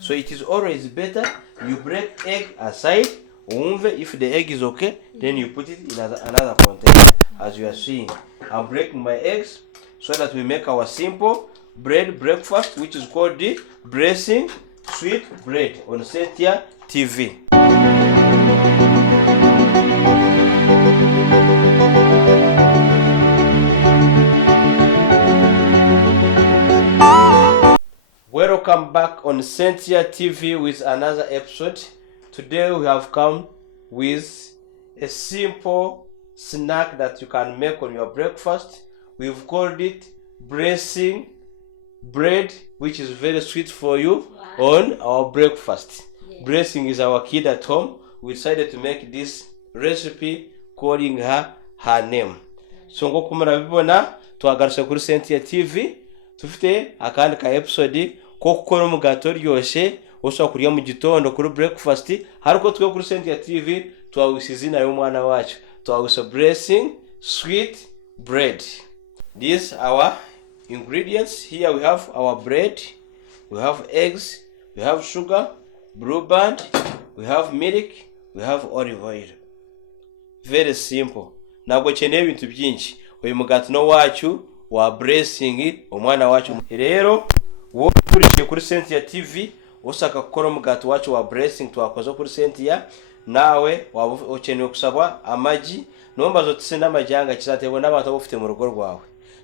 So it is always better you break egg aside. If the egg is okay, then you put it in another container, as you are seeing. I'm breaking my eggs so that we make our simple bread breakfast, which is called the Blessing Sweet Bread on Cynthia TV. Welcome back on Cynthia TV with another episode. Today we have come with a simple snack that you can make on your breakfast. We've called it Blessing Bread, which is very sweet for you on our breakfast. Yes. Blessing is our kid at home. We decided to make this recipe calling her name. So ngoko murabibona tuhagarutse kuri Cynthia TV tufite akandi ka episode ko gukora umugato ryoshe ushobora kurya mu gitondo kuri breakfast. Haruko twe kuri Cynthia TV twawise izina y'umwana wacu, twawise Blessing Sweet Bread. These are our ingredients. Here we have our bread, we have eggs, we have sugar, blue band, we have milk, we have olive oil. Very simple. Ntabwo keneye ibintu byinshi. Uyu mugato no wacu wa Blessing umwana wacu. Rero wowe ukurikiye kuri Cynthia TV usaka gukora umugato wacu wa Blessing twakoze kuri Cynthia, nawe waba ukeneye kusaba amagi nombazo tse n'amajyanga kizaterwa n'abantu bafite mu rugo rwawe.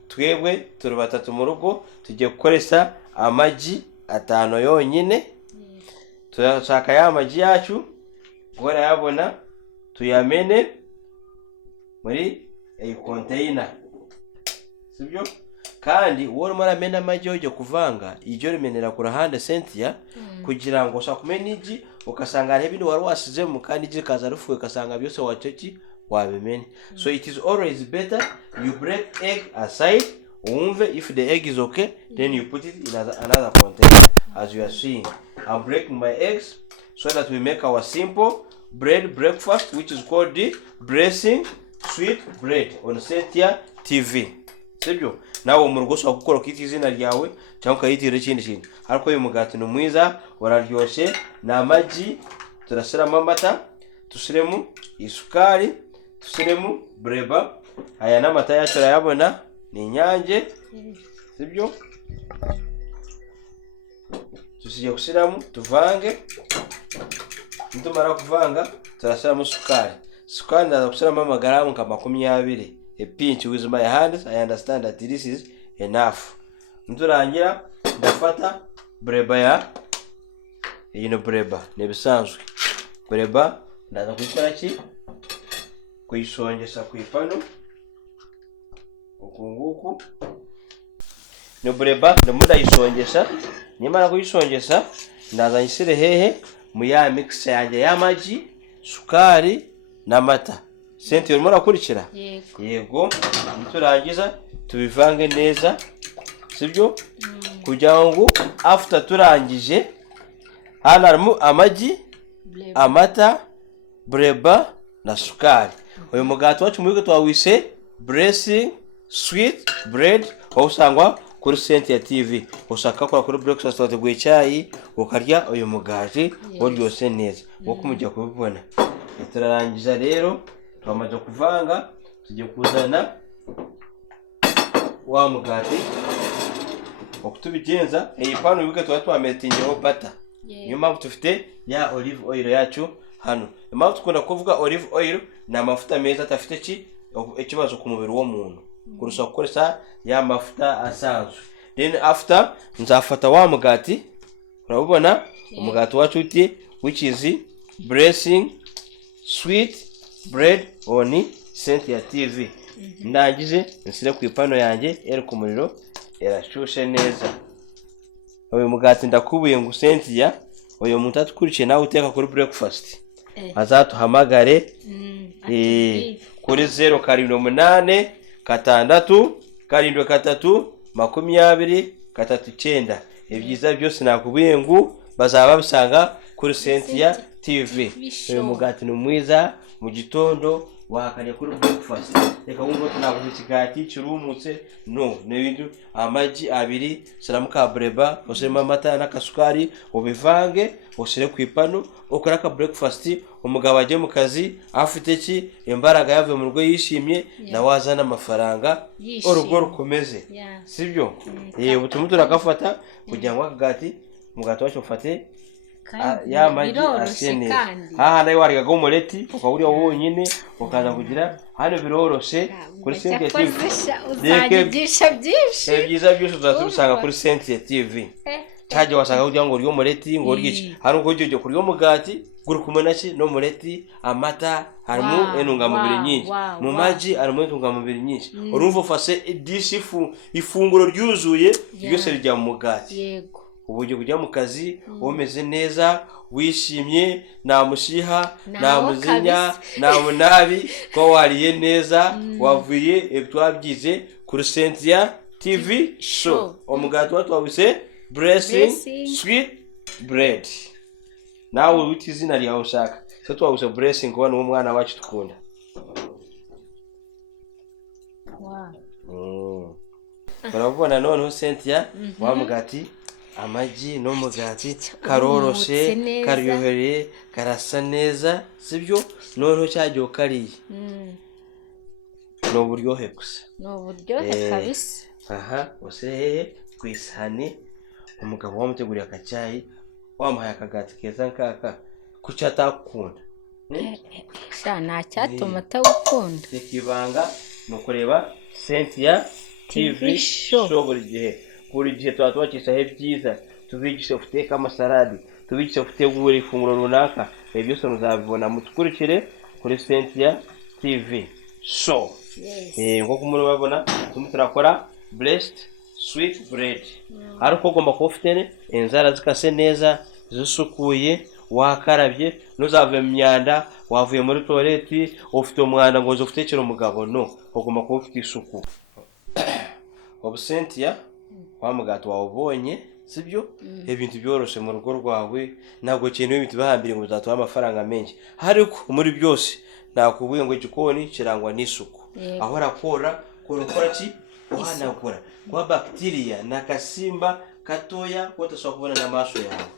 Twebwe turi batatu mu rugo tugiye gukoresha amagi 5 yonyine. Turashaka ya amagi yacu gora yabona tuyamene muri iyi container, sibyo? Kandi uwo muramena amagi yo kuvanga iryo rimenera ku ruhande Cynthia kugira ngo usakumena igi ukasanga hari ibintu wari wasize mu kandi igi kaza rufuwe ukasanga byose waceki wabimene. So it is always better you break egg aside. If the egg is okay, then you put it in another container, as you are seeing. I'm breaking my eggs so that we make our simple bread breakfast, which is called the Blessing Sweet Bread on Cynthia TV. Sibyo nawe mu rugo so gukora kiti izina ryawe cyangwa kayitira ikindi kintu. Ariko uyu mugati no mwiza wararyoshe na amagi turashyiramo amata, tushyiremo isukari, tushyiremo breba. Aya n'amata yacu yabona ni Inyange, sibyo? Tusiye gushyiramo tuvange. Nitumara kuvanga turashyiramo sukari. Sukari ndaza gushyiramo amagaramu nka 20. A pinch with my hands. I understand that this is enough. Nturangira ndafata breba ya breba nebisanzwe. Breba ndaza kuyikora ki kuyisongesha ku ipanu ukunguku. No breba ndamuda yisongesha. Nyamara kuyisongesha ndaza nyisire hehe mu ya mix yanjye y'amagi, sukari na mata. Cynthia urimo rakurikira? Yego. Niturangiza tubivange neza, sibyo? Kugira ngo after turangije harimo amagi, amata, breba na sukari. Uyu mugato wacu mwiko twawise Blessing Sweet Bread usangwa kuri Cynthia TV. Usaka kora kuri breakfast wateguye icyayi ukarya uyu mugati woryose neza. Uko mujya kubibona. Turarangiza rero twamaze kuvanga tugiye kuzana wa mugati. Okutubigenza iyi pano bibuke twametingeho butter. Nyuma tufite ya olive oil yacu hano. Nyuma tukunda kuvuga olive oil na mafuta meza atafite ikibazo ku mubiri w'umuntu. Kurusha gukoresha ya mafuta asanzwe. Then after nzafata wa mugati. Urabona umugati wacu uti which is Blessing Sweet Bread on Cynthia TV. Ndangize nsire ku ipano yanjye eri ku muriro erashushe neza. Uyu mugati ndakubuye ngo Cynthia uyu muntu atukurikiye nawe uteka kuri breakfast. Azatuhamagare kuri 078 6 7 20 39. Ibyiza byose nakubuye ngo bazaba babisanga kuri Cynthia TV. Uyu mugati ni mwiza mu gitondo wakarya kuri breakfast reka wumva ko ntabwo ikigati kirumutse no n'ibindi amagi abiri siramuka breba usema amata n'akasukari ubivange usire ku ipanu ukora ka breakfast umugabo ajye mu kazi afite ki imbaraga yavuye mu rugo yishimye na wazana amafaranga urugo rukomeze sibyo ubutumwa turakafata kugira ngo akagati mugati wacu ufate ya maji asene nayo warigaga umureti ukawuriya wonyine ukaza kugira hano biroroshe kuri Cynthia TV uzagigisha byinshi byiza byose uzatubisanga kuri Cynthia TV cyaje wasanga kugira ngo uriyo mureti ngo uryice hano uko ujye kuriyo mugati guri kumena ki no mureti amata harimo intungamubiri nyinshi mu maji harimo intungamubiri nyinshi urumva ufashe ifunguro ryuzuye byose rijya mu mugati yego uburyo kujya mu kazi umeze neza wishimye nta mushiha nta muzinya nta munabi ko wariye neza wavuye twabyize kuri Cynthia TV show umugati watwabise blessing sweet bread nawe wita izina ryawe ushaka so twabuse blessing kubona umwana wacu tukunda urabona noneho Cynthia wa mugati amagi no mugati karoroshe karyohereye karasa neza sibyo noneho cyajyo kariye no buryohe gusa no buryohe kabisa useheye kwisane umugabo wamuteguriye akacyayi wamuhaye akagati keza nkaka kucyatakunda nta cyatuma atagukunda ikibanga no kureba Cynthia TV show buri gihe twatwakisha byiza tubigisha guteka amasaladi tubigisha gutegura ifunguro runaka byose muzabibona mutukurikire kuri Cynthia TV show nko kumurabona tumuturakora blessed sweet bread ariko ugomba kufite inzara zikase neza zisukuye wakarabye nuzave mu myanda wavuye muri toilette ufite umwanda ngo uzofutekere umugabo no ugomba kufite isuku Cynthia wa mugati wawe ubonye sibyo ibintu byoroshe mu rugo rwawe ntabwo kintu ibintu bahambire ngo uzatuha amafaranga menshi ariko muri byose nakubuye ngo igikoni kirangwa n'isuku aho rakora korokora ki uhanagura kwa bacteria na kasimba katoya kotashobora kubona n'amaso yawe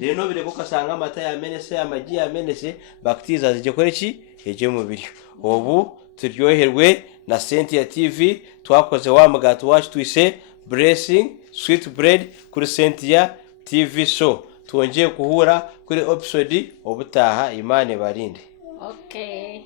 rero bire kukasanga amata yamenese amagi yamenese bacteria zigikora iki yeje mu biryo ubu turyoherwe na Cynthia TV twakoze wa mugati wacu twise blessing sweet bread kuri Cynthia TV show twongeye kuhura kuri episode ubutaha Imana barinde. Okay.